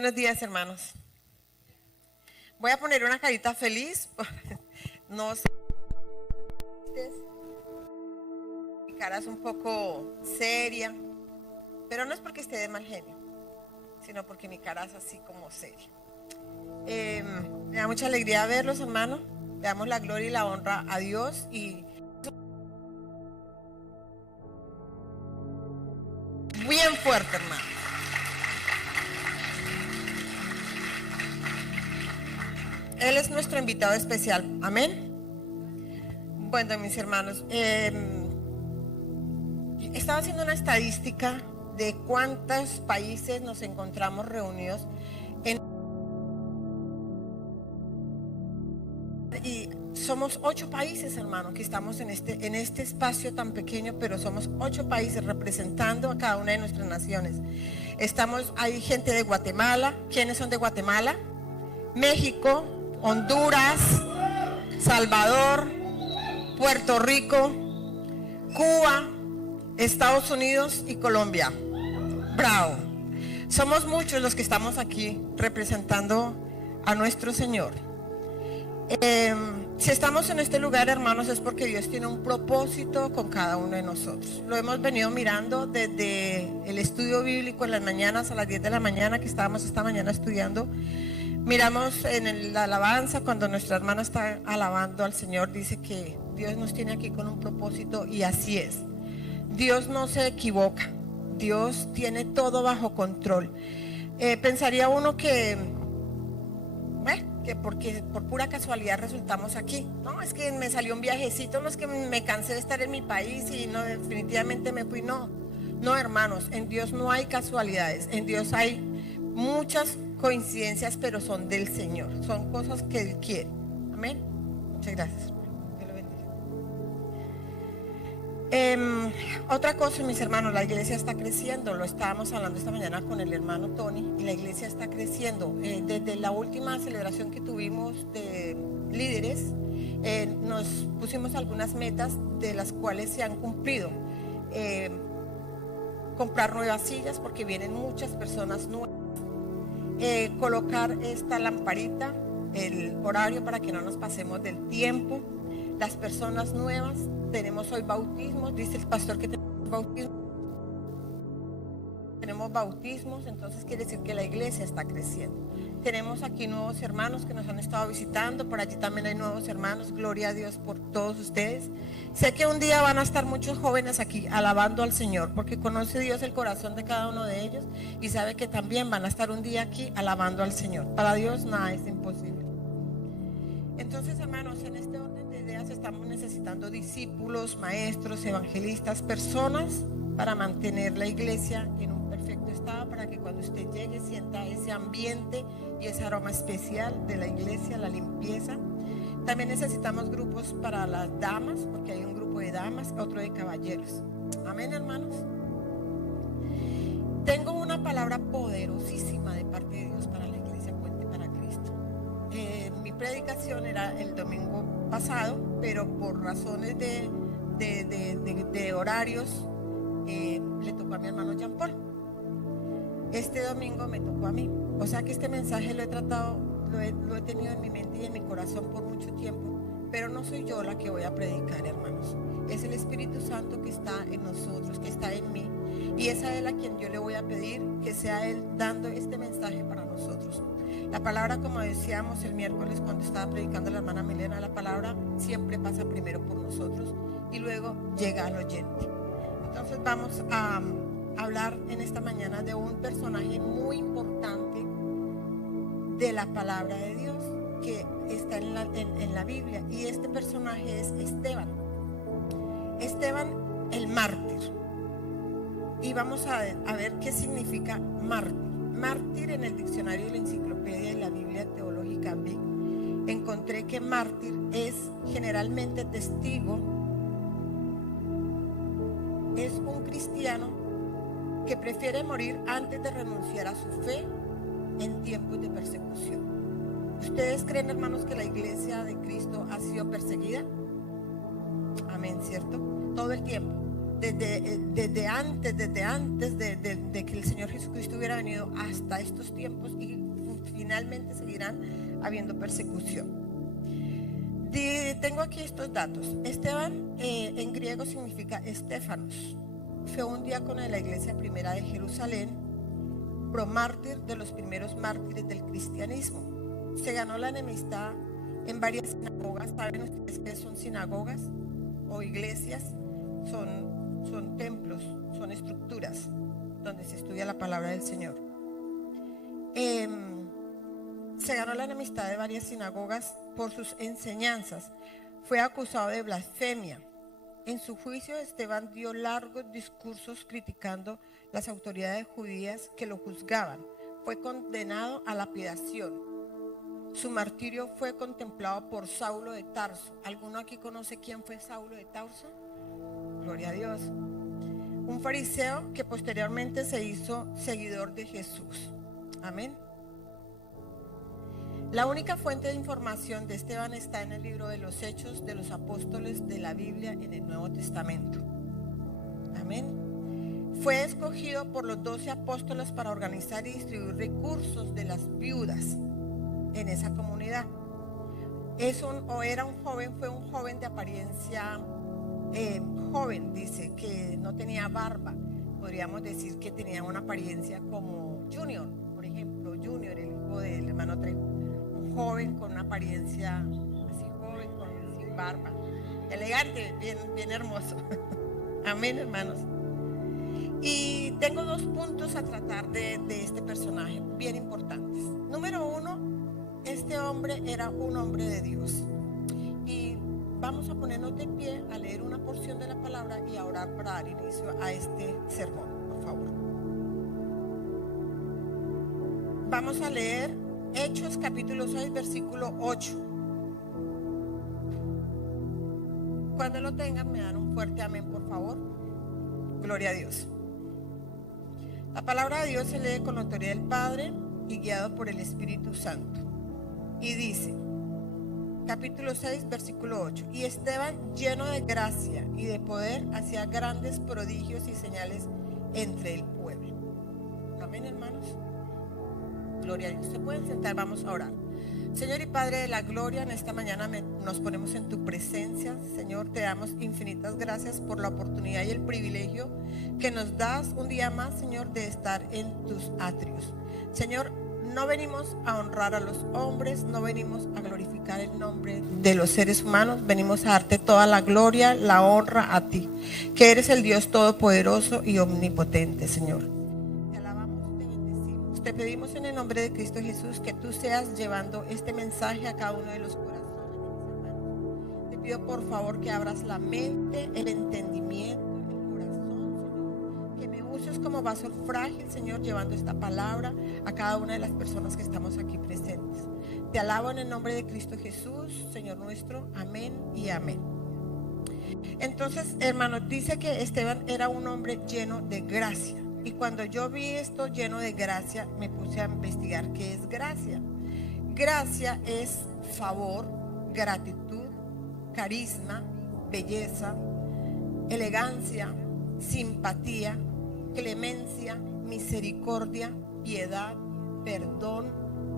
Buenos días, hermanos. Voy a poner una carita feliz. No sé. Mi cara es un poco seria, pero no es porque esté de mal genio, sino porque mi cara es así como seria. Me da mucha alegría verlos, hermanos. Le damos la gloria y la honra a Dios y bien fuerte, hermano. Él es nuestro invitado especial. Amén. Bueno, mis hermanos, estaba haciendo una estadística de cuántos países nos encontramos reunidos y somos 8 países, hermano, que estamos en este espacio tan pequeño, pero somos 8 países representando a cada una de nuestras naciones. Hay gente de Guatemala. ¿Quiénes son de Guatemala? México, Honduras, Salvador, Puerto Rico, Cuba, Estados Unidos y Colombia. Bravo. Somos muchos los que estamos aquí representando a nuestro Señor. Si estamos en este lugar, hermanos, es porque Dios tiene un propósito con cada uno de nosotros. Lo hemos venido mirando desde el estudio bíblico en las mañanas a las 10 de la mañana, que estábamos esta mañana estudiando. Miramos en la alabanza, cuando nuestra hermana está alabando al Señor, dice que Dios nos tiene aquí con un propósito, y así es. Dios no se equivoca. Dios tiene todo bajo control. Pensaría uno que porque por pura casualidad resultamos aquí. No, es que me salió un viajecito, no es que me cansé de estar en mi país y no, definitivamente me fui. No, hermanos, en Dios no hay casualidades. En Dios hay muchas coincidencias, pero son del Señor. Son cosas que Él quiere. Amén. Muchas gracias. Otra cosa, mis hermanos, la iglesia está creciendo. Lo estábamos hablando esta mañana con el hermano Tony, y la iglesia está creciendo. Desde la última celebración que tuvimos de líderes, nos pusimos algunas metas, de las cuales se han cumplido. Comprar nuevas sillas, porque vienen muchas personas nuevas. Colocar esta lamparita, el horario, para que no nos pasemos del tiempo. Las personas nuevas. Tenemos hoy bautismos, dice el pastor que tenemos bautismos, entonces quiere decir que la iglesia está creciendo. Tenemos aquí nuevos hermanos que nos han estado visitando, por allí también hay nuevos hermanos. Gloria a Dios por todos ustedes. Sé que un día van a estar muchos jóvenes aquí alabando al Señor, porque conoce Dios el corazón de cada uno de ellos y sabe que también van a estar un día aquí alabando al Señor. Para Dios nada es imposible. Entonces, hermanos, en este orden de ideas estamos necesitando discípulos, maestros, evangelistas, personas para mantener la iglesia en un perfecto estado, para que cuando usted llegue sienta ese ambiente y ese aroma especial de la iglesia, la limpieza. También necesitamos grupos para las damas, porque hay un grupo de damas, otro de caballeros. Amén, hermanos. Tengo una palabra poderosísima de parte de Dios para la iglesia Puente para Cristo. Mi predicación era el domingo pasado, pero por razones de horarios le tocó a mi hermano Jean Paul. Este domingo me tocó a mí. O sea que este mensaje lo he tenido en mi mente y en mi corazón por mucho tiempo, pero no soy yo la que voy a predicar, hermanos. Es el Espíritu Santo que está en nosotros, que está en mí, y es a Él a quien yo le voy a pedir que sea Él dando este mensaje para nosotros. La palabra, como decíamos el miércoles cuando estaba predicando la hermana Milena, la palabra siempre pasa primero por nosotros y luego llega al oyente. Entonces vamos a hablar en esta mañana de un personaje muy importante de la palabra de Dios que está en la Biblia, y este personaje es Esteban. Esteban, el mártir. Y vamos a ver qué significa mártir. Mártir, en el diccionario de la enciclopedia y la Biblia teológica Vic, encontré que mártir es generalmente testigo. Es un cristiano que prefiere morir antes de renunciar a su fe en tiempos de persecución. ¿Ustedes creen, hermanos, que la iglesia de Cristo ha sido perseguida? Amén, ¿cierto? Todo el tiempo. desde antes de que el Señor Jesucristo hubiera venido hasta estos tiempos, y finalmente seguirán habiendo persecución. Tengo aquí estos datos. Esteban en griego significa Estéfanos. Fue un diácono de la iglesia primera de Jerusalén, promártir de los primeros mártires del cristianismo. Se ganó la enemistad en varias sinagogas. ¿Saben ustedes qué son sinagogas o iglesias? Son templos, son estructuras donde se estudia la palabra del Señor. Se ganó la enemistad de varias sinagogas por sus enseñanzas. Fue acusado de blasfemia. En su juicio, Esteban dio largos discursos criticando las autoridades judías que lo juzgaban. Fue condenado a lapidación. Su martirio fue contemplado por Saulo de Tarso. ¿Alguno aquí conoce quién fue Saulo de Tarso? Gloria a Dios. Un fariseo que posteriormente se hizo seguidor de Jesús. Amén. La única fuente de información de Esteban está en el libro de los Hechos de los Apóstoles de la Biblia en el Nuevo Testamento. Amén. Fue escogido por los 12 apóstoles para organizar y distribuir recursos de las viudas en esa comunidad. Fue un joven de apariencia joven, dice, que no tenía barba. Podríamos decir que tenía una apariencia como Junior, por ejemplo, Junior, el hijo del hermano Trejo. Joven con una apariencia así joven, sin barba, elegante, bien hermoso. Amén, hermanos. Y tengo 2 puntos a tratar de este personaje bien importantes. Número 1, este hombre era un hombre de Dios. Y vamos a ponernos de pie a leer una porción de la palabra y a orar para dar inicio a este sermón, por favor. Vamos a leer Hechos capítulo 6, versículo 8. Cuando lo tengan, me dan un fuerte amén, por favor. Gloria a Dios. La palabra de Dios se lee con la autoridad del Padre y guiado por el Espíritu Santo. Y dice, capítulo 6, versículo 8. Y Esteban, lleno de gracia y de poder, hacía grandes prodigios y señales entre el pueblo. Amén, hermanos. Gloria a Dios. Se pueden sentar, vamos a orar. Señor y Padre de la gloria, en esta mañana nos ponemos en tu presencia. Señor, te damos infinitas gracias por la oportunidad y el privilegio que nos das un día más, Señor, de estar en tus atrios. Señor, no venimos a honrar a los hombres, no venimos a glorificar el nombre de los seres humanos, venimos a darte toda la gloria, la honra a ti, que eres el Dios todopoderoso y omnipotente, Señor. Te pedimos en el nombre de Cristo Jesús que tú seas llevando este mensaje a cada uno de los corazones. Te pido por favor que abras la mente, el entendimiento, el corazón, Señor. Que me uses como vaso frágil, Señor, llevando esta palabra a cada una de las personas que estamos aquí presentes. Te alabo en el nombre de Cristo Jesús, Señor nuestro. Amén y amén. Entonces, hermanos, dice que Esteban era un hombre lleno de gracia. Y cuando yo vi esto lleno de gracia, me puse a investigar qué es gracia. Gracia es favor, gratitud, carisma, belleza, elegancia, simpatía, clemencia, misericordia, piedad, perdón,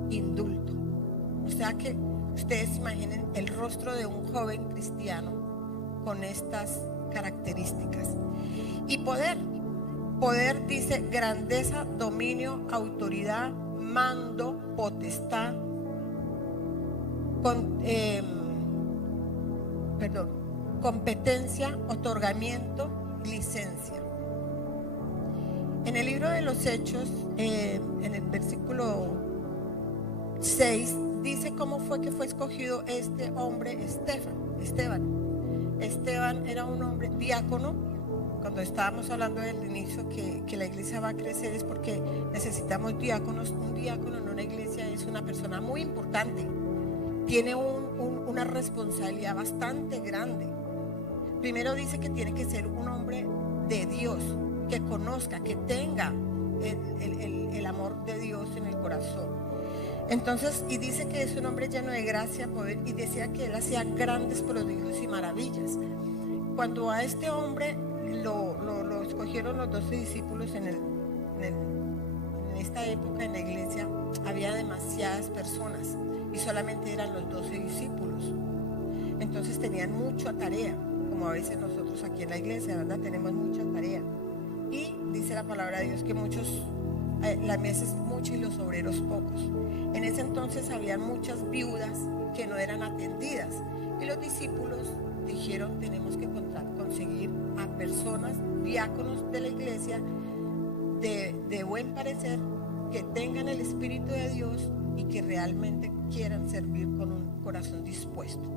indulto. O sea que ustedes imaginen el rostro de un joven cristiano con estas características. Y poder dice grandeza, dominio, autoridad, mando, potestad, competencia, otorgamiento, licencia. En el libro de los Hechos, en el versículo 6, dice cómo fue que fue escogido este hombre Esteban. Esteban era un hombre diácono. Cuando estábamos hablando del inicio que la iglesia va a crecer es porque necesitamos diáconos. Un diácono en una iglesia es una persona muy importante. Tiene una responsabilidad bastante grande. Primero dice que tiene que ser un hombre de Dios, que conozca, que tenga el amor de Dios en el corazón. Entonces, y dice que es un hombre lleno de gracia, poder, y decía que él hacía grandes prodigios y maravillas. Cuando a este hombre lo escogieron los 12 discípulos en esta época en la iglesia. Había demasiadas personas y solamente eran los 12 discípulos. Entonces tenían mucha tarea, como a veces nosotros aquí en la iglesia, ¿verdad? Tenemos mucha tarea. Y dice la palabra de Dios que la mesa es mucha y los obreros pocos. En ese entonces habían muchas viudas que no eran atendidas. Y los discípulos dijeron, tenemos que conseguir a personas, diáconos de la iglesia, de buen parecer, que tengan el Espíritu de Dios y que realmente quieran servir con un corazón dispuesto.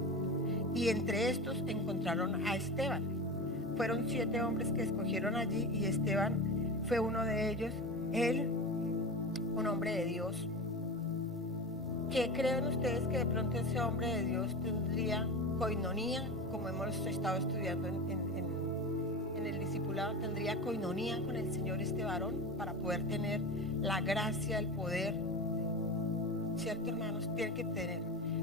Y entre estos encontraron a Esteban. Fueron 7 hombres que escogieron allí y Esteban fue uno de ellos. Él, un hombre de Dios. ¿Qué creen ustedes que de pronto ese hombre de Dios tendría coinonía, como hemos estado estudiando en el discipulado? Tendría coinonía con el Señor este varón para poder tener la gracia, el poder, ¿cierto, hermanos? Tiene que tener.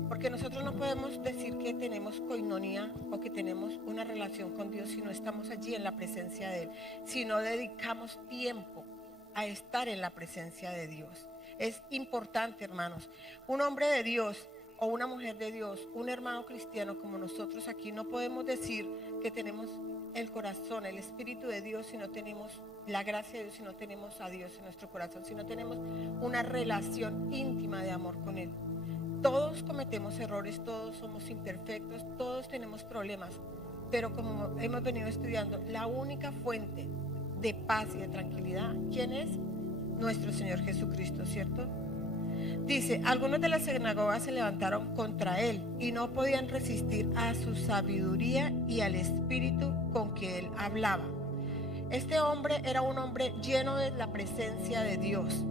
Porque nosotros no podemos decir que tenemos coinonía o que tenemos una relación con Dios si no estamos allí en la presencia de Él, si no dedicamos tiempo a estar en la presencia de Dios. Es importante, hermanos. Un hombre de Dios o una mujer de Dios, un hermano cristiano como nosotros aquí, no podemos decir que tenemos el corazón, el Espíritu de Dios si no tenemos la gracia de Dios, si no tenemos a Dios en nuestro corazón, si no tenemos una relación íntima de amor con Él. Todos cometemos errores, todos somos imperfectos, todos tenemos problemas, pero como hemos venido estudiando, la única fuente de paz y de tranquilidad, ¿quién es? Nuestro Señor Jesucristo, ¿cierto? Dice, algunos de las sinagogas se levantaron contra él y no podían resistir a su sabiduría y al espíritu con que él hablaba. Este hombre era un hombre lleno de la presencia de Dios.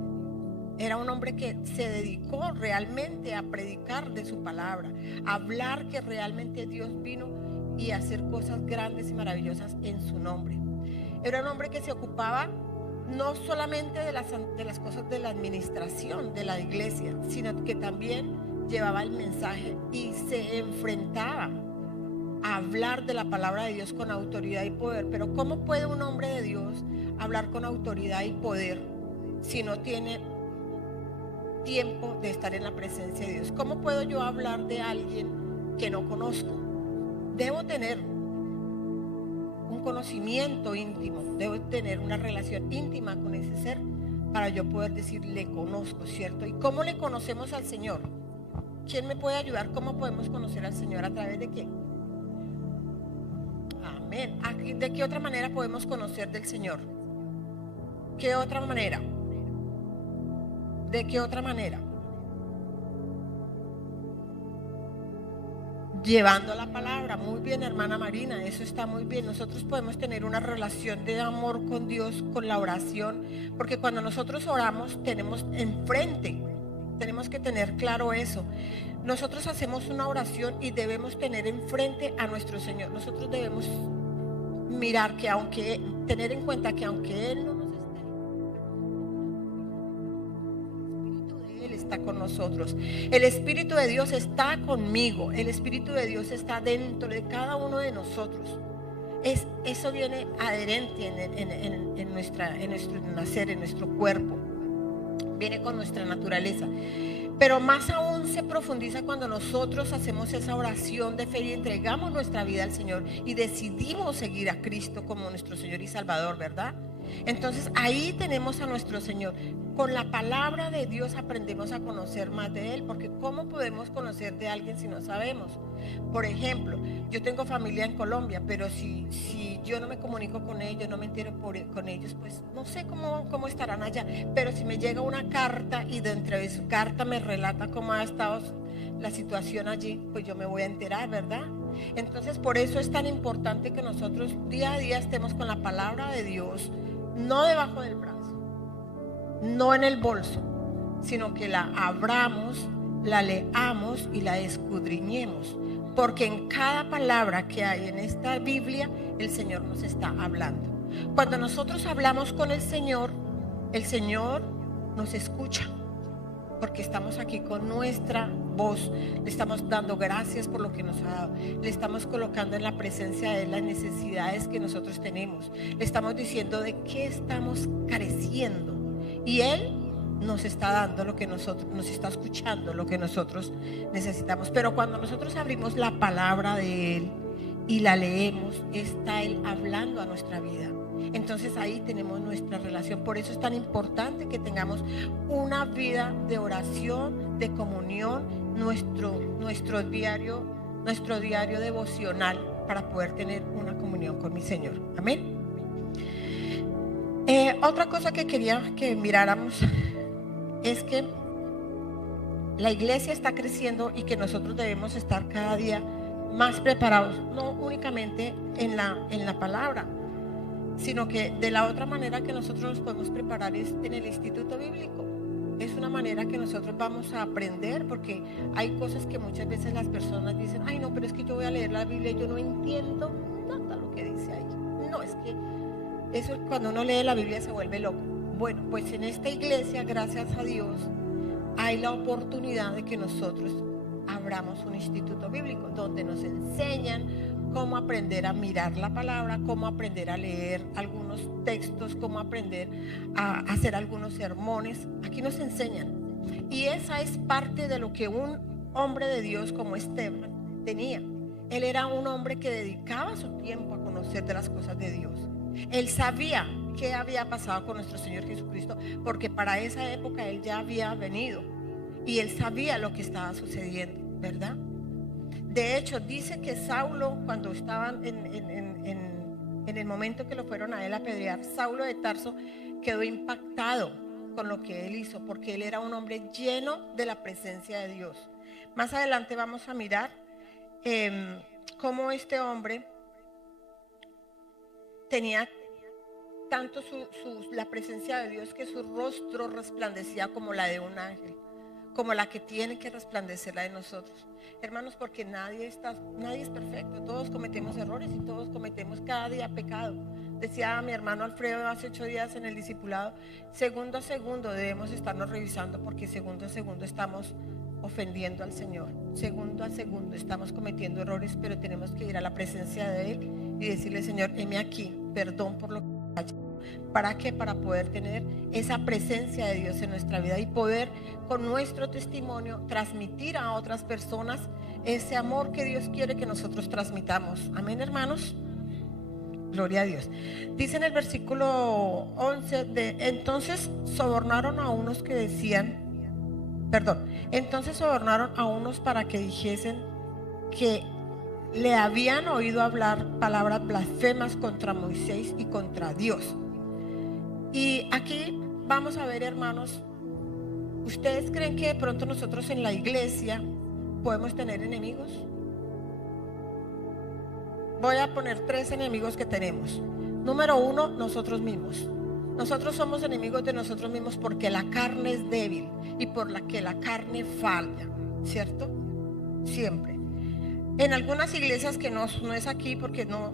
Era un hombre que se dedicó realmente a predicar de su palabra, a hablar que realmente Dios vino y a hacer cosas grandes y maravillosas en su nombre. Era un hombre que se ocupaba no solamente de las cosas de la administración de la iglesia, sino que también llevaba el mensaje y se enfrentaba a hablar de la palabra de Dios con autoridad y poder. Pero ¿cómo puede un hombre de Dios hablar con autoridad y poder si no tiene tiempo de estar en la presencia de Dios? ¿Cómo puedo yo hablar de alguien que no conozco? Debo tener un conocimiento íntimo, debo tener una relación íntima con ese ser para yo poder decir, le conozco, ¿cierto? ¿Y cómo le conocemos al Señor? ¿Quién me puede ayudar? ¿Cómo podemos conocer al Señor? ¿A través de qué? Amén. ¿De qué otra manera podemos conocer del Señor? ¿Qué otra manera? ¿De qué otra manera? Llevando la palabra. Muy bien, hermana Marina, eso está muy bien. Nosotros podemos tener una relación de amor con Dios, con la oración, porque cuando nosotros oramos tenemos enfrente, tenemos que tener claro eso. Nosotros hacemos una oración y debemos tener enfrente a nuestro Señor. Nosotros debemos mirar que tener en cuenta que aunque Él no nos está con nosotros, el Espíritu de Dios está conmigo, el Espíritu de Dios está dentro de cada uno de nosotros. Eso viene adherente en nuestro nacer, en nuestro cuerpo, viene con nuestra naturaleza. Pero más aún se profundiza cuando nosotros hacemos esa oración de fe y entregamos nuestra vida al Señor y decidimos seguir a Cristo como nuestro Señor y Salvador, ¿verdad? Entonces ahí tenemos a nuestro Señor. Con la palabra de Dios aprendemos a conocer más de Él, porque ¿cómo podemos conocer de alguien si no sabemos? Por ejemplo, yo tengo familia en Colombia, pero si yo no me comunico con ellos, no me entero con ellos, pues no sé cómo estarán allá. Pero si me llega una carta y dentro de su carta me relata cómo ha estado la situación allí, pues yo me voy a enterar, ¿verdad? Entonces por eso es tan importante que nosotros día a día estemos con la palabra de Dios, no debajo del brazo, no en el bolso, sino que la abramos, la leamos y la escudriñemos, porque en cada palabra que hay en esta Biblia el Señor nos está hablando. Cuando nosotros hablamos con el Señor nos escucha. porque estamos aquí con nuestra voz. Le estamos dando gracias por lo que nos ha dado. Le estamos colocando en la presencia de Él las necesidades que nosotros tenemos. Le estamos diciendo de qué estamos careciendo. Y Él nos está dando lo que nosotros, nos está escuchando lo que nosotros necesitamos. Pero cuando nosotros abrimos la palabra de Él y la leemos, está Él hablando a nuestra vida. Entonces ahí tenemos nuestra relación. Por eso es tan importante que tengamos una vida de oración, de comunión, nuestro diario devocional, para poder tener una comunión con mi Señor. Amén. Otra cosa que quería que miráramos es que la iglesia está creciendo y que nosotros debemos estar cada día más preparados, no únicamente en la palabra, sino que de la otra manera que nosotros nos podemos preparar es en el instituto bíblico. Es una manera que nosotros vamos a aprender, porque hay cosas que muchas veces las personas dicen: ay, no, pero es que yo voy a leer la Biblia y yo no entiendo nada lo que dice ahí. No, es que eso, cuando uno lee la Biblia se vuelve loco. Bueno, pues en esta iglesia, gracias a Dios, hay la oportunidad de que nosotros abramos un instituto bíblico donde nos enseñan cómo aprender a mirar la palabra, cómo aprender a leer algunos textos, cómo aprender a hacer algunos sermones. Aquí nos enseñan. Y esa es parte de lo que un hombre de Dios como Esteban tenía. Él era un hombre que dedicaba su tiempo a conocer de las cosas de Dios. Él sabía qué había pasado con nuestro Señor Jesucristo, porque para esa época Él ya había venido y Él sabía lo que estaba sucediendo, ¿verdad? De hecho, dice que Saulo, cuando estaban en el momento que lo fueron a él a apedrear, Saulo de Tarso quedó impactado con lo que él hizo, porque él era un hombre lleno de la presencia de Dios. Más adelante vamos a mirar cómo este hombre tenía tanto la presencia de Dios, que su rostro resplandecía como la de un ángel, como la que tiene que resplandecer la de nosotros. Hermanos, porque nadie es perfecto, todos cometemos errores y todos cometemos cada día pecado. Decía mi hermano Alfredo hace 8 días en el discipulado: segundo a segundo debemos estarnos revisando, porque segundo a segundo estamos ofendiendo al Señor, segundo a segundo estamos cometiendo errores, pero tenemos que ir a la presencia de Él y decirle: Señor, heme aquí, perdón por lo que he hecho. ¿Para qué? Para poder tener esa presencia de Dios en nuestra vida y poder, con nuestro testimonio, transmitir a otras personas ese amor que Dios quiere que nosotros transmitamos. Amén, hermanos. Gloria a Dios. Dice en el versículo 11 entonces sobornaron a unos para que dijesen que le habían oído hablar palabras blasfemas contra Moisés y contra Dios. Y aquí vamos a ver, hermanos, ¿ustedes creen que de pronto nosotros en la iglesia podemos tener enemigos? Voy a poner 3 enemigos que tenemos. Número 1, nosotros mismos. Nosotros somos enemigos de nosotros mismos porque la carne es débil y por la que la carne falla, ¿cierto? Siempre. En algunas iglesias, que no es aquí porque no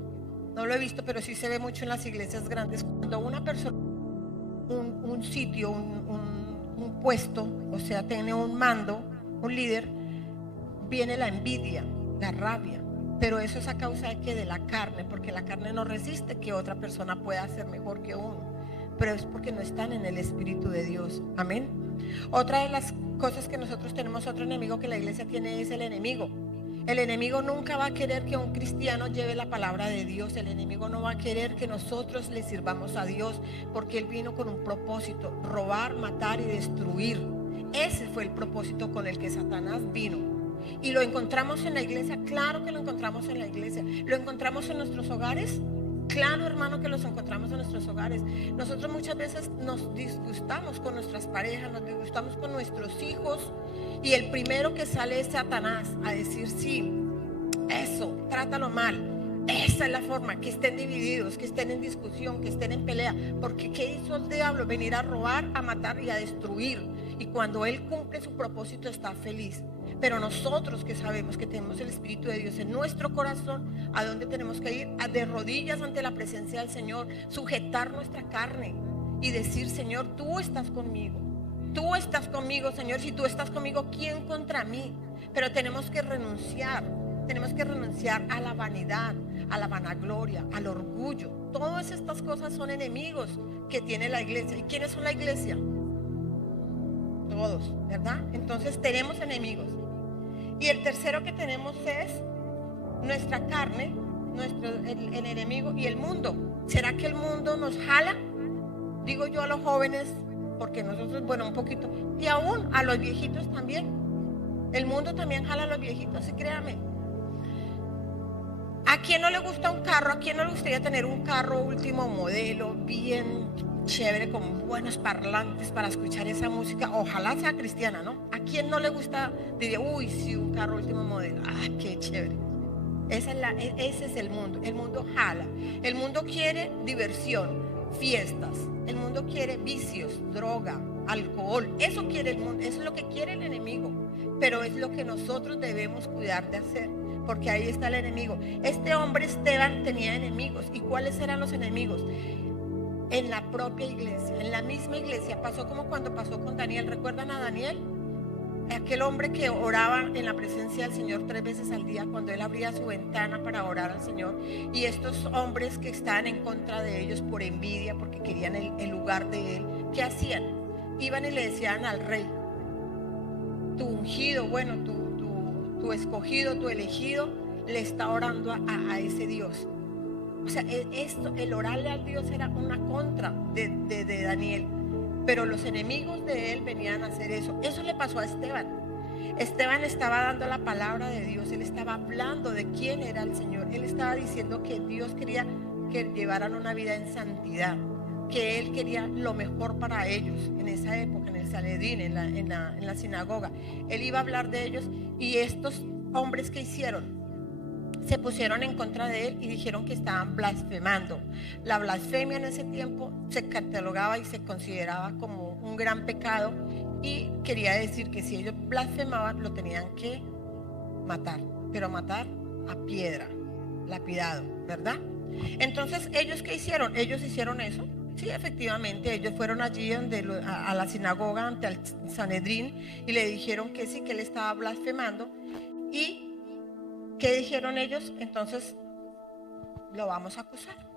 lo he visto, pero sí se ve mucho en las iglesias grandes, cuando una persona un sitio, un puesto, o sea, tiene un mando, un líder, viene la envidia, la rabia. Pero eso es a causa de que de la carne, porque la carne no resiste que otra persona pueda ser mejor que uno, pero es porque no están en el Espíritu de Dios. Amén. Otra de las cosas que nosotros tenemos, otro enemigo que la iglesia tiene, es el enemigo. El enemigo nunca va a querer que un cristiano lleve la palabra de Dios. El enemigo no va a querer que nosotros le sirvamos a Dios, porque Él vino con un propósito: robar, matar y destruir. Ese fue el propósito con el que Satanás vino. Y lo encontramos en la iglesia, claro que lo encontramos en la iglesia. ¿Lo encontramos en nuestros hogares? Claro, hermano, que los encontramos en nuestros hogares. Nosotros muchas veces nos disgustamos con nuestras parejas, nos disgustamos con nuestros hijos, y el primero que sale es Satanás a decir: sí, eso, trátalo mal. Esa es la forma, que estén divididos, que estén en discusión, que estén en pelea. Porque ¿qué hizo el diablo? Venir a robar, a matar y a destruir. Y cuando él cumple su propósito, está feliz. Pero nosotros, que sabemos que tenemos el Espíritu de Dios en nuestro corazón, ¿a dónde tenemos que ir? De rodillas ante la presencia del Señor, sujetar nuestra carne y decir: Señor, tú estás conmigo. Tú estás conmigo, Señor. Si tú estás conmigo, ¿quién contra mí? Pero tenemos que renunciar a la vanidad, a la vanagloria, al orgullo. Todas estas cosas son enemigos que tiene la iglesia. ¿Y quiénes son la iglesia? Todos, ¿verdad? Entonces tenemos enemigos. Y el tercero que tenemos es nuestra carne, el enemigo y el mundo. ¿Será que el mundo nos jala? Digo yo a los jóvenes, porque nosotros, bueno, un poquito, y aún a los viejitos también. El mundo también jala a los viejitos, sí, créame. ¿A quién no le gusta un carro? ¿A quién no le gustaría tener un carro último modelo, bien chévere, con buenos parlantes para escuchar esa música? Ojalá sea cristiana, ¿no? ¿A quién no le gusta? Diría, uy, sí, un carro último modelo. ¡Ah, qué chévere! Ese es el mundo. El mundo jala. El mundo quiere diversión, fiestas. El mundo quiere vicios, droga, alcohol. Eso quiere el mundo. Eso es lo que quiere el enemigo. Pero es lo que nosotros debemos cuidar de hacer, porque ahí está el enemigo. Este hombre Esteban tenía enemigos. ¿Y cuáles eran los enemigos? En la propia iglesia, en la misma iglesia. Pasó como cuando pasó con Daniel. ¿Recuerdan a Daniel? Aquel hombre que oraba en la presencia del Señor 3 veces al día, cuando él abría su ventana para orar al Señor. Y estos hombres que estaban en contra de ellos por envidia, porque querían el lugar de él, ¿qué hacían? Iban y le decían al rey: tu ungido, bueno, tu escogido, tu elegido, le está orando a ese Dios. O sea, el orarle al Dios era una contra de Daniel. Pero los enemigos de él venían a hacer eso. Eso le pasó a Esteban. Esteban estaba dando la palabra de Dios. Él estaba hablando de quién era el Señor. Él estaba diciendo que Dios quería que llevaran una vida en santidad, que Él quería lo mejor para ellos en esa época, en el Sanedrín, en la sinagoga. Él iba a hablar de ellos, y estos hombres que hicieron, se pusieron en contra de él y dijeron que estaban blasfemando. La blasfemia en ese tiempo se catalogaba y se consideraba como un gran pecado, y quería decir que si ellos blasfemaban lo tenían que matar, pero matar a piedra, lapidado, ¿verdad? Entonces, ¿ellos qué hicieron? Ellos hicieron eso. Sí, efectivamente, ellos fueron allí a la sinagoga, ante el Sanedrín, y le dijeron que sí, que él estaba blasfemando. ¿Y qué dijeron ellos? Entonces, lo vamos a acusar.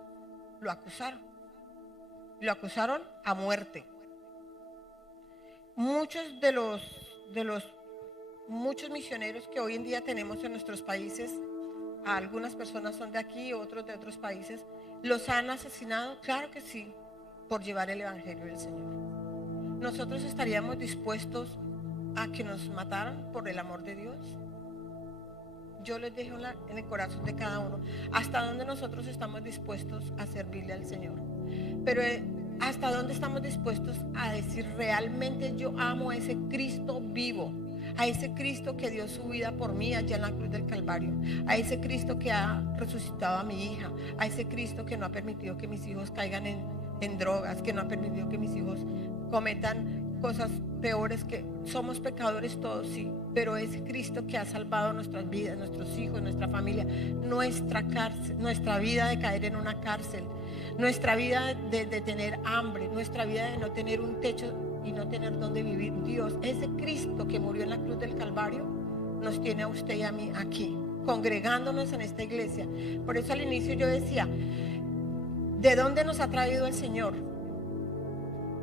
Lo acusaron. Lo acusaron a muerte. Muchos muchos misioneros que hoy en día tenemos en nuestros países, algunas personas son de aquí, otros de otros países, ¿los han asesinado? Claro que sí, por llevar el evangelio del Señor. ¿Nosotros estaríamos dispuestos a que nos mataran por el amor de Dios? Yo les dejo en el corazón de cada uno hasta dónde nosotros estamos dispuestos a servirle al Señor. Pero hasta dónde estamos dispuestos a decir: realmente yo amo a ese Cristo vivo, a ese Cristo que dio su vida por mí allá en la cruz del Calvario, a ese Cristo que ha resucitado a mi hija, a ese Cristo que no ha permitido que mis hijos caigan en drogas, que no ha permitido que mis hijos cometan cosas peores. Que somos pecadores todos, sí, pero es Cristo que ha salvado nuestras vidas, nuestros hijos, nuestra familia, nuestra cárcel, nuestra vida de caer en una cárcel, nuestra vida de tener hambre, nuestra vida de no tener un techo y no tener dónde vivir. Dios, ese Cristo que murió en la cruz del Calvario, nos tiene a usted y a mí aquí, congregándonos en esta iglesia. Por eso al inicio yo decía: ¿de dónde nos ha traído el Señor?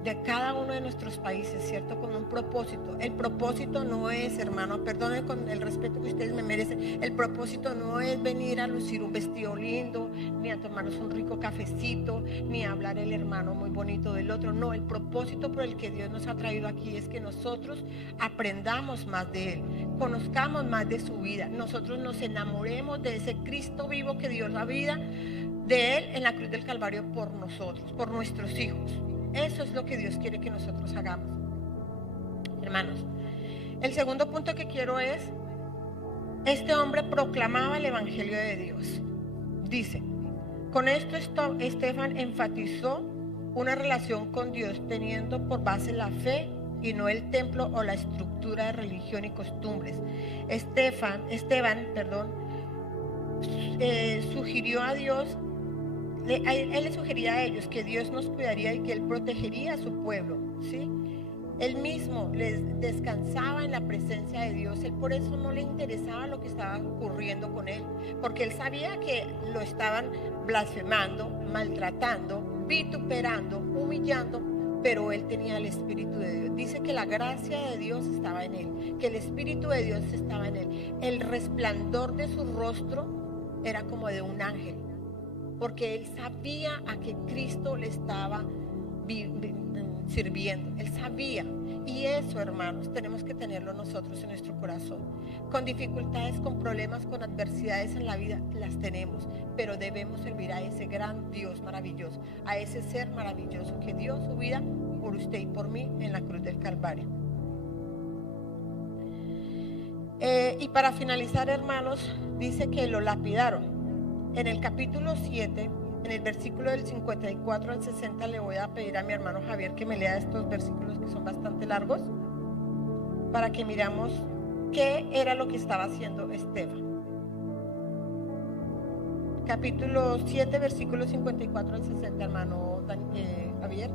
De cada uno de nuestros países, ¿cierto? Con un propósito. El propósito no es, hermano, perdónenme con el respeto que ustedes me merecen, el propósito no es venir a lucir un vestido lindo, ni a tomarnos un rico cafecito, ni a hablar el hermano muy bonito del otro. No, el propósito por el que Dios nos ha traído aquí es que nosotros aprendamos más de Él, conozcamos más de su vida, nosotros nos enamoremos de ese Cristo vivo que dio la vida de Él en la cruz del Calvario por nosotros, por nuestros hijos. Eso es lo que Dios quiere que nosotros hagamos, hermanos. El segundo punto que quiero es: este hombre proclamaba el evangelio de Dios. Dice: con esto Esteban enfatizó una relación con Dios teniendo por base la fe y no el templo o la estructura de religión y costumbres. Esteban, sugirió a Dios. Él le sugería a ellos que Dios nos cuidaría y que Él protegería a su pueblo, ¿sí? Él mismo les descansaba en la presencia de Dios. Él por eso no le interesaba lo que estaba ocurriendo con él, porque él sabía que lo estaban blasfemando, maltratando, vituperando, humillando, pero él tenía el Espíritu de Dios. Dice que la gracia de Dios estaba en él, que el Espíritu de Dios estaba en él. El resplandor de su rostro era como de un ángel, porque él sabía a qué Cristo le estaba sirviendo. Él sabía. Y eso, hermanos, tenemos que tenerlo nosotros en nuestro corazón. Con dificultades, con problemas, con adversidades en la vida, las tenemos, pero debemos servir a ese gran Dios maravilloso, a ese ser maravilloso que dio su vida por usted y por mí en la cruz del Calvario. Y para finalizar, hermanos, dice que lo lapidaron. En el capítulo 7, en el versículo del 54 al 60, le voy a pedir a mi hermano Javier que me lea estos versículos que son bastante largos, para que miramos qué era lo que estaba haciendo Esteban. Capítulo 7, versículos 54 al 60, hermano Javier.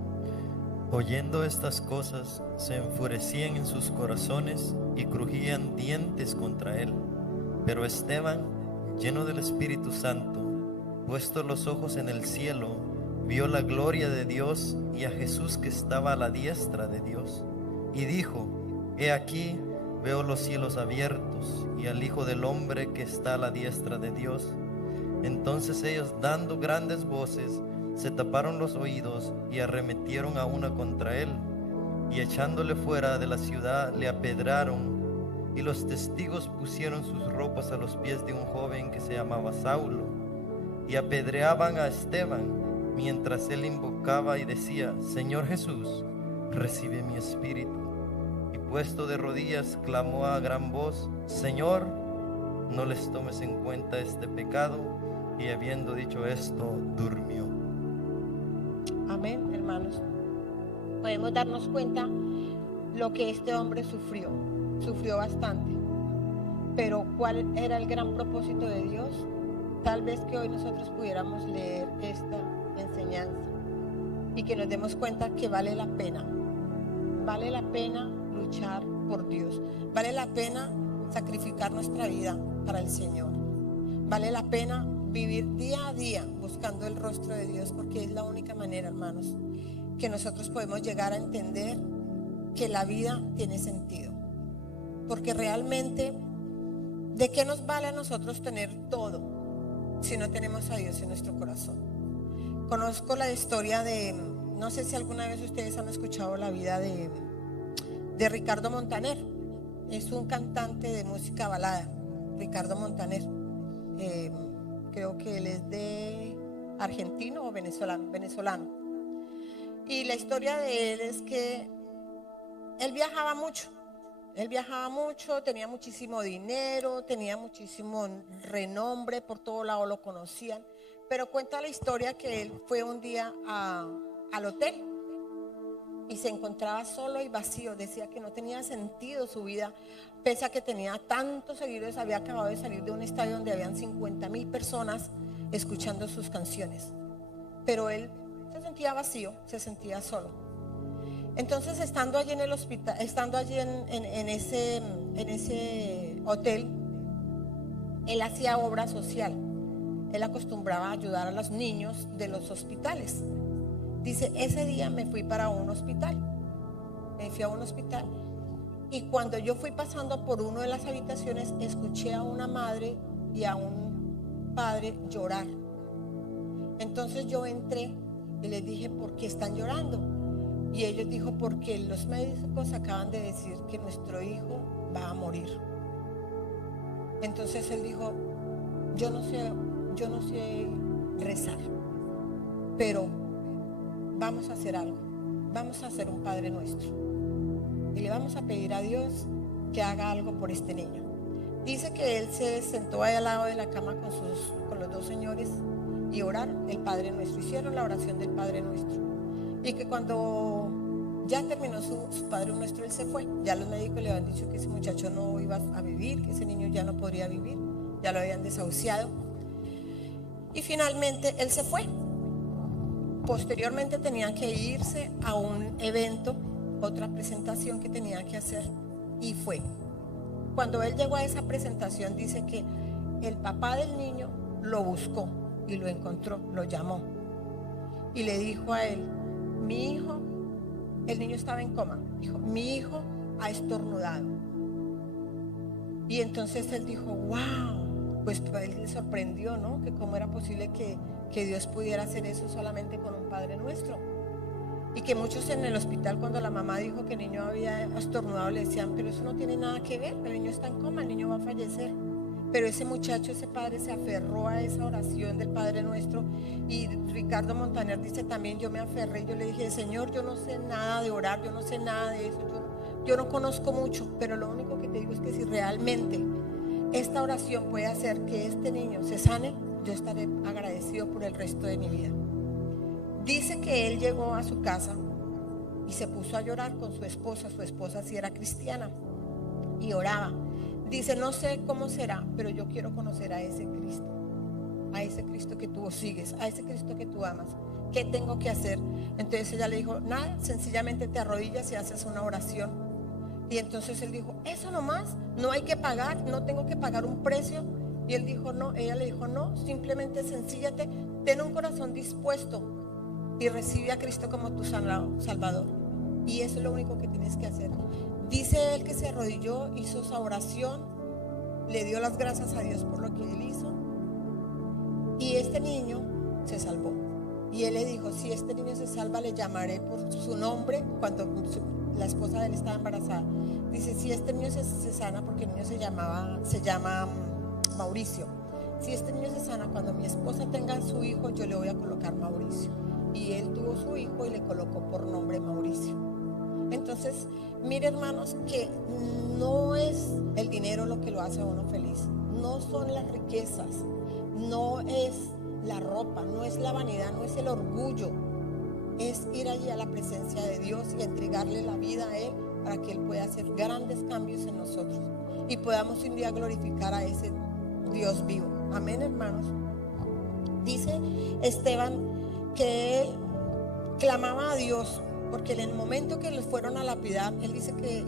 Oyendo estas cosas, se enfurecían en sus corazones y crujían dientes contra él. Pero Esteban, lleno del Espíritu Santo, puestos los ojos en el cielo, vio la gloria de Dios y a Jesús que estaba a la diestra de Dios. Y dijo: He aquí, veo los cielos abiertos y al Hijo del Hombre que está a la diestra de Dios. Entonces ellos, dando grandes voces, se taparon los oídos y arremetieron a una contra él, y echándole fuera de la ciudad le apedraron. Y los testigos pusieron sus ropas a los pies de un joven que se llamaba Saulo, y apedreaban a Esteban, mientras él invocaba y decía: Señor Jesús, recibe mi espíritu. Y puesto de rodillas clamó a gran voz: Señor, no les tomes en cuenta este pecado. Y habiendo dicho esto, durmió. Amén, hermanos. Podemos darnos cuenta lo que este hombre sufrió. Sufrió bastante. Pero ¿cuál era el gran propósito de Dios? Tal vez que hoy nosotros pudiéramos leer esta enseñanza y que nos demos cuenta que vale la pena luchar por Dios, vale la pena sacrificar nuestra vida para el Señor, vale la pena vivir día a día buscando el rostro de Dios, porque es la única manera, hermanos, que nosotros podemos llegar a entender que la vida tiene sentido. Porque realmente, ¿de qué nos vale a nosotros tener todo si no tenemos a Dios en nuestro corazón? Conozco la historia de, no sé si alguna vez ustedes han escuchado la vida de Ricardo Montaner. Es un cantante de música balada, Ricardo Montaner. Creo que él es de argentino o venezolano. Y la historia de él es que él viajaba mucho. Tenía muchísimo dinero, tenía muchísimo renombre, por todo lado lo conocían. Pero cuenta la historia que él fue un día al hotel y se encontraba solo y vacío. Decía que no tenía sentido su vida, pese a que tenía tantos seguidores. Había acabado de salir de un estadio donde habían 50,000 personas escuchando sus canciones. Pero él se sentía vacío, se sentía solo. Entonces, estando allí en el hospital, estando allí en ese hotel, él hacía obra social. Él acostumbraba a ayudar a los niños de los hospitales. Dice: ese día me fui a un hospital, y cuando yo fui pasando por una de las habitaciones, escuché a una madre y a un padre llorar. Entonces yo entré y les dije: ¿por qué están llorando? Y ellos dijo: porque los médicos acaban de decir que nuestro hijo va a morir. Entonces él dijo: yo no sé rezar, pero vamos a hacer algo, vamos a hacer un Padre Nuestro y le vamos a pedir a Dios que haga algo por este niño. Dice que él se sentó ahí al lado de la cama con los dos señores y oraron el Padre Nuestro, hicieron la oración del Padre Nuestro, y que cuando ya terminó su Padre Nuestro, él se fue. Ya los médicos le habían dicho que ese muchacho no iba a vivir, que ese niño ya no podría vivir, ya lo habían desahuciado, y finalmente él se fue. Posteriormente tenían que irse a un evento otra presentación que tenía que hacer, y fue. Cuando él llegó a esa presentación, dice que el papá del niño lo buscó y lo encontró, lo llamó y le dijo a él: mi hijo, el niño estaba en coma, dijo: mi hijo ha estornudado. Y entonces él dijo: wow, pues a él le sorprendió, ¿no? Que cómo era posible que Dios pudiera hacer eso solamente con un Padre Nuestro. Y que muchos en el hospital, cuando la mamá dijo que el niño había estornudado, le decían: pero eso no tiene nada que ver, el niño está en coma, el niño va a fallecer. Pero ese muchacho, ese padre, se aferró a esa oración del Padre Nuestro. Y Ricardo Montaner dice también: yo me aferré, yo le dije: Señor, yo no sé nada de orar, yo no sé nada de eso, yo no conozco mucho, pero lo único que te digo es que si realmente esta oración puede hacer que este niño se sane, yo estaré agradecido por el resto de mi vida. Dice que él llegó a su casa y se puso a llorar con su esposa sí era cristiana, y oraba. Dice: no sé cómo será, pero yo quiero conocer a ese Cristo que tú sigues, a ese Cristo que tú amas. ¿Qué tengo que hacer? Entonces ella le dijo: nada, sencillamente te arrodillas y haces una oración. Y entonces él dijo: eso nomás, no hay que pagar, no tengo que pagar un precio. Y él dijo: no, ella le dijo: no, simplemente sencillate, ten un corazón dispuesto y recibe a Cristo como tu Salvador. Y eso es lo único que tienes que hacer. Dice él que se arrodilló, hizo esa oración, le dio las gracias a Dios por lo que él hizo, y este niño se salvó. Y él le dijo: si este niño se salva, le llamaré por su nombre. Cuando la esposa de él estaba embarazada, dice: si este niño se sana, porque el niño se llama Mauricio. Si este niño se sana, cuando mi esposa tenga su hijo, yo le voy a colocar Mauricio. Y él tuvo su hijo y le colocó por nombre Mauricio. Entonces, mire, hermanos, que no es el dinero lo que lo hace a uno feliz, no son las riquezas, no es la ropa, no es la vanidad, no es el orgullo, es ir allí a la presencia de Dios y entregarle la vida a Él para que Él pueda hacer grandes cambios en nosotros y podamos un día glorificar a ese Dios vivo. Amén, hermanos. Dice Esteban que él clamaba a Dios, porque en el momento que le fueron a lapidar, él dice que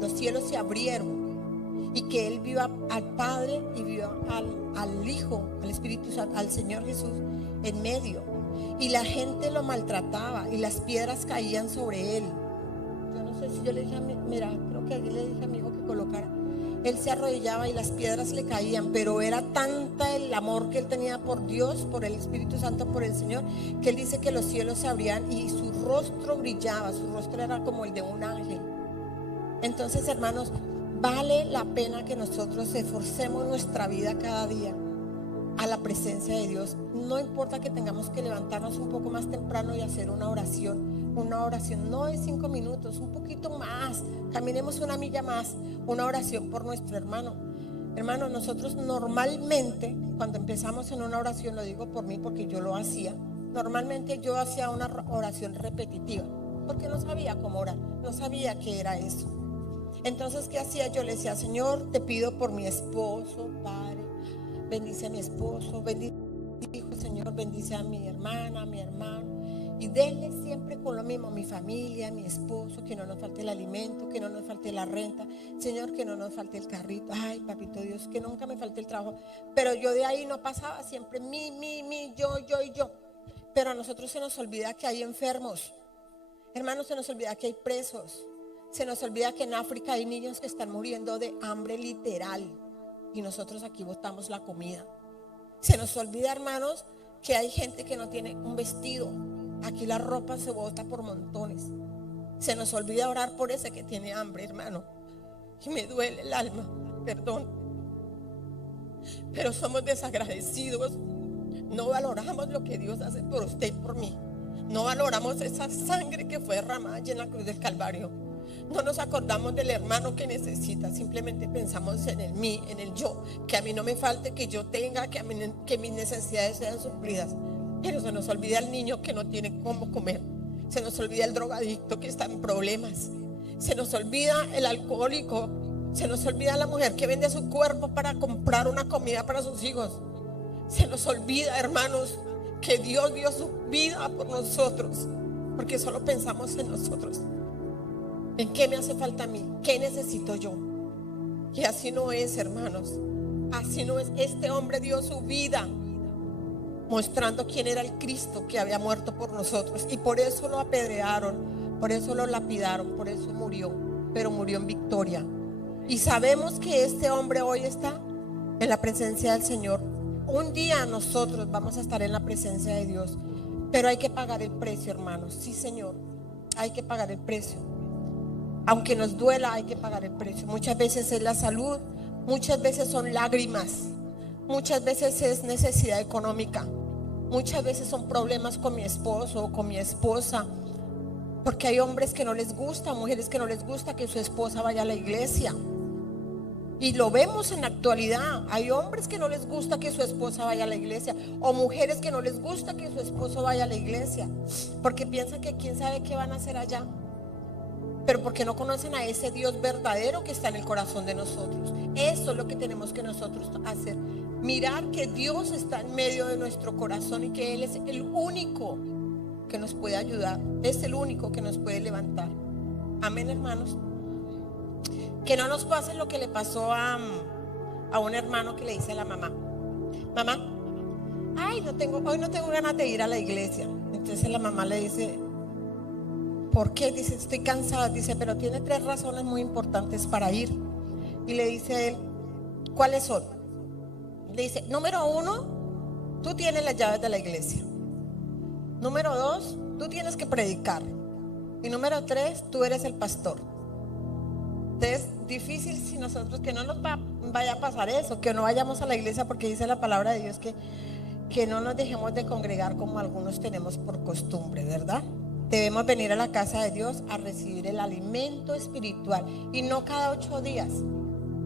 los cielos se abrieron y que él vio al Padre y vio al Hijo, al Espíritu Santo, al Señor Jesús en medio, y la gente lo maltrataba y las piedras caían sobre él. Yo no sé si yo le dije creo que le dije a mi hijo que colocara. Él se arrodillaba y las piedras le caían, pero era tanta el amor que él tenía por Dios, por el Espíritu Santo, por el Señor, que él dice que los cielos se abrían y su rostro brillaba, su rostro era como el de un ángel. Entonces, hermanos, vale la pena que nosotros esforcemos nuestra vida cada día a la presencia de Dios. No importa que tengamos que levantarnos un poco más temprano y hacer una oración no de 5 minutos, un poquito más, caminemos una milla más, una oración por nuestro hermano. Hermano, nosotros normalmente cuando empezamos en una oración, lo digo por mí porque yo lo hacía, normalmente yo hacía una oración repetitiva porque no sabía cómo orar, no sabía qué era eso. Entonces, ¿qué hacía? Yo le decía: Señor, te pido por mi esposo, Padre, bendice a mi esposo, bendice a mi hijo, Señor, bendice a mi hermana, a mi hermano. Y denle siempre con lo mismo: mi familia, mi esposo, que no nos falte el alimento, que no nos falte la renta, Señor, que no nos falte el carrito, ay, papito Dios, que nunca me falte el trabajo. Pero yo de ahí no pasaba, siempre yo y yo. Pero a nosotros se nos olvida que hay enfermos, hermanos, se nos olvida que hay presos, se nos olvida que en África hay niños que están muriendo de hambre literal y nosotros aquí botamos la comida. Se nos olvida, hermanos, que hay gente que no tiene un vestido. Aquí la ropa se bota por montones. Se nos olvida orar por ese que tiene hambre, hermano. Y me duele el alma, perdón. Pero somos desagradecidos. No valoramos lo que Dios hace por usted y por mí. No valoramos esa sangre que fue derramada en la cruz del Calvario. No nos acordamos del hermano que necesita. Simplemente pensamos en el mí, en el yo. Que a mí no me falte, que yo tenga, que mis necesidades sean suplidas. Pero se nos olvida el niño que no tiene cómo comer. Se nos olvida el drogadicto que está en problemas. Se nos olvida el alcohólico. Se nos olvida la mujer que vende su cuerpo para comprar una comida para sus hijos. Se nos olvida, hermanos, que Dios dio su vida por nosotros, porque solo pensamos en nosotros. ¿En qué me hace falta a mí? ¿Qué necesito yo? Y así no es, hermanos. Así no es. Este hombre dio su vida mostrando quién era el Cristo que había muerto por nosotros. Y por eso lo apedrearon, por eso lo lapidaron, por eso murió. Pero murió en victoria. Y sabemos que este hombre hoy está en la presencia del Señor. Un día nosotros vamos a estar en la presencia de Dios. Pero hay que pagar el precio, hermanos. Sí, Señor, hay que pagar el precio. Aunque nos duela, hay que pagar el precio. Muchas veces es la salud, muchas veces son lágrimas, muchas veces es necesidad económica, muchas veces son problemas con mi esposo o con mi esposa. Porque hay hombres que no les gusta, mujeres que no les gusta que su esposa vaya a la iglesia. Y lo vemos en la actualidad. Hay hombres que no les gusta que su esposa vaya a la iglesia, o mujeres que no les gusta que su esposo vaya a la iglesia, porque piensan que quién sabe qué van a hacer allá. Pero porque no conocen a ese Dios verdadero que está en el corazón de nosotros. Eso es lo que tenemos que nosotros hacer. Mirar que Dios está en medio de nuestro corazón y que Él es el único que nos puede ayudar. Es el único que nos puede levantar. Amén, hermanos. Que no nos pase lo que le pasó a un hermano que le dice a la mamá: mamá, ay, hoy no tengo ganas de ir a la iglesia. Entonces la mamá le dice: ¿por qué? Dice: estoy cansada. Dice: pero tiene 3 razones muy importantes para ir. Y le dice él: ¿cuáles son? Le dice: número 1, tú tienes las llaves de la iglesia. Número 2, tú tienes que predicar. Y número 3, tú eres el pastor. Entonces, difícil si nosotros, que no nos vaya a pasar eso, que no vayamos a la iglesia, porque dice la palabra de Dios que no nos dejemos de congregar como algunos tenemos por costumbre, ¿verdad? Debemos venir a la casa de Dios a recibir el alimento espiritual, y no cada 8 días,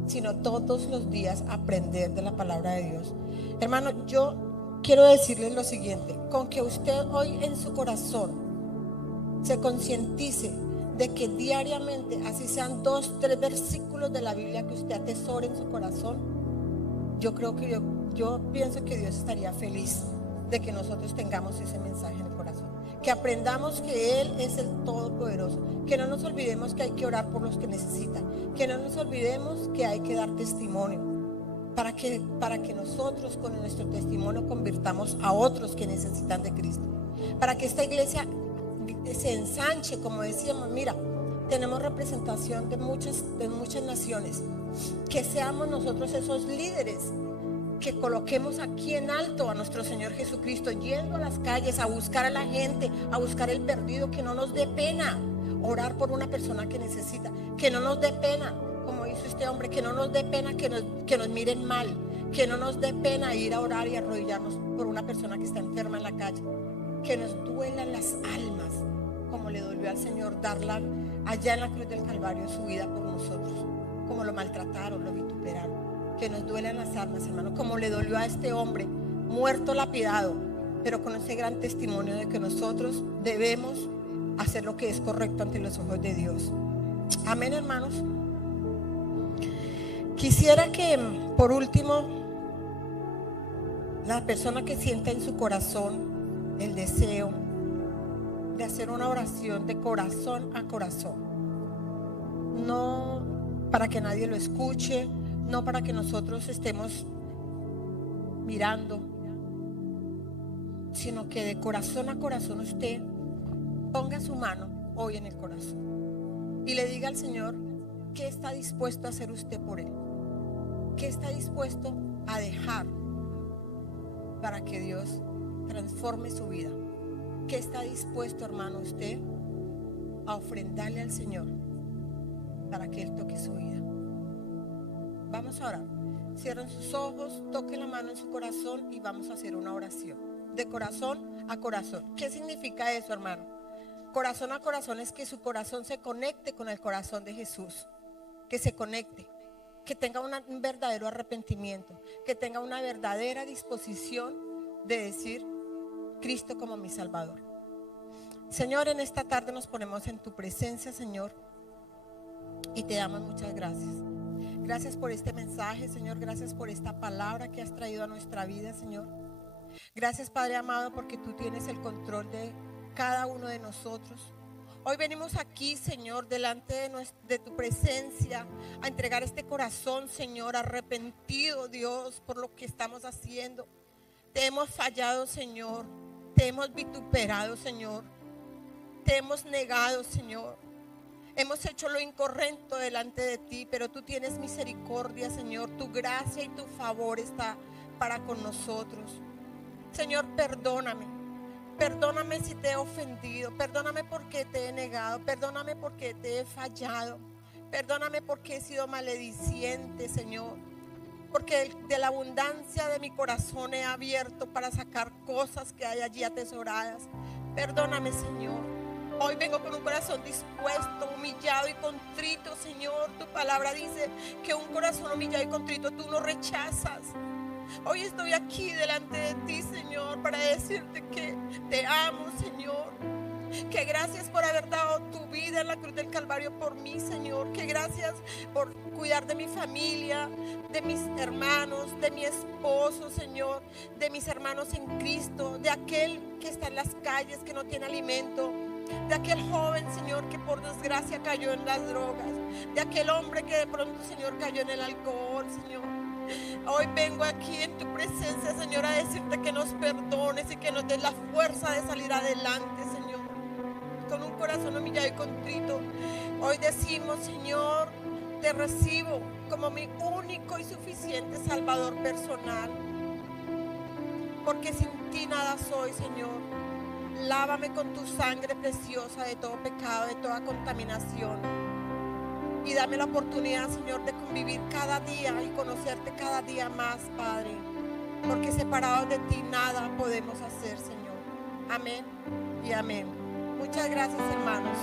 sino todos los días aprender de la palabra de Dios. Hermano, yo quiero decirles lo siguiente: con que usted hoy en su corazón se concientice de que diariamente, así sean 2, 3 versículos de la Biblia que usted atesore en su corazón, yo creo que yo pienso que Dios estaría feliz de que nosotros tengamos ese mensaje en el corazón. Que aprendamos que Él es el Todopoderoso, que no nos olvidemos que hay que orar por los que necesitan, que no nos olvidemos que hay que dar testimonio, para que nosotros con nuestro testimonio convirtamos a otros que necesitan de Cristo, para que esta iglesia se ensanche. Como decíamos, mira, tenemos representación de muchas naciones. Que seamos nosotros esos líderes, que coloquemos aquí en alto a nuestro Señor Jesucristo, yendo a las calles a buscar a la gente, a buscar el perdido. Que no nos dé pena orar por una persona que necesita, que no nos dé pena, como hizo este hombre, que no nos dé pena que nos miren mal, que no nos dé pena ir a orar y arrodillarnos por una persona que está enferma en la calle. Que nos duelan las almas, como le dolió al Señor darla allá en la cruz del Calvario su vida por nosotros, como lo maltrataron, lo vituperaron. Que nos duelan las almas, hermano, como le dolió a este hombre muerto, lapidado, pero con ese gran testimonio de que nosotros debemos hacer lo que es correcto ante los ojos de Dios. Amén, hermanos. Quisiera que, por último, la persona que sienta en su corazón el deseo de hacer una oración de corazón a corazón, no para que nadie lo escuche, no para que nosotros estemos mirando, sino que de corazón a corazón usted ponga su mano hoy en el corazón y le diga al Señor qué está dispuesto a hacer usted por Él, qué está dispuesto a dejar para que Dios transforme su vida. ¿Qué está dispuesto, hermano, usted a ofrendarle al Señor para que Él toque su vida? Vamos a orar. Cierren sus ojos, toquen la mano en su corazón y vamos a hacer una oración de corazón a corazón. ¿Qué significa eso, hermano? Corazón a corazón es que su corazón se conecte con el corazón de Jesús, que se conecte, que tenga un verdadero arrepentimiento, que tenga una verdadera disposición de decir: Cristo como mi Salvador. Señor, en esta tarde nos ponemos en tu presencia, Señor, y te damos muchas gracias. Gracias por este mensaje, Señor. Gracias por esta palabra que has traído a nuestra vida, Señor. Gracias, Padre amado, porque tú tienes el control de cada uno de nosotros. Hoy venimos aquí, Señor, delante de tu presencia, a entregar este corazón, Señor, arrepentido, Dios, por lo que estamos haciendo. Te hemos fallado, Señor. Te hemos vituperado, Señor. Te hemos negado, Señor. Hemos hecho lo incorrecto delante de ti, pero tú tienes misericordia, Señor. Tu gracia y tu favor está para con nosotros. Señor, perdóname. Perdóname si te he ofendido. Perdóname porque te he negado. Perdóname porque te he fallado. Perdóname porque he sido malediciente, Señor. Porque de la abundancia de mi corazón he abierto para sacar cosas que hay allí atesoradas. Perdóname, Señor. Hoy vengo con un corazón dispuesto, humillado y contrito, Señor. Tu palabra dice que un corazón humillado y contrito tú no rechazas. Hoy estoy aquí delante de ti, Señor, para decirte que te amo, Señor. Que gracias por haber dado tu vida en la cruz del Calvario por mí, Señor. Que gracias por cuidar de mi familia, de mis hermanos, de mi esposo, Señor, de mis hermanos en Cristo, de aquel que está en las calles, que no tiene alimento, de aquel joven, Señor, que por desgracia cayó en las drogas, de aquel hombre que de pronto, Señor, cayó en el alcohol, Señor. Hoy vengo aquí en tu presencia, Señor, a decirte que nos perdones y que nos des la fuerza de salir adelante, Señor, con un corazón humillado y contrito. Hoy decimos, Señor, te recibo como mi único y suficiente Salvador personal, porque sin ti nada soy, Señor. Lávame con tu sangre preciosa de todo pecado, de toda contaminación. Y dame la oportunidad, Señor, de convivir cada día y conocerte cada día más, Padre. Porque separados de ti nada podemos hacer, Señor. Amén y amén. Muchas gracias, hermanos.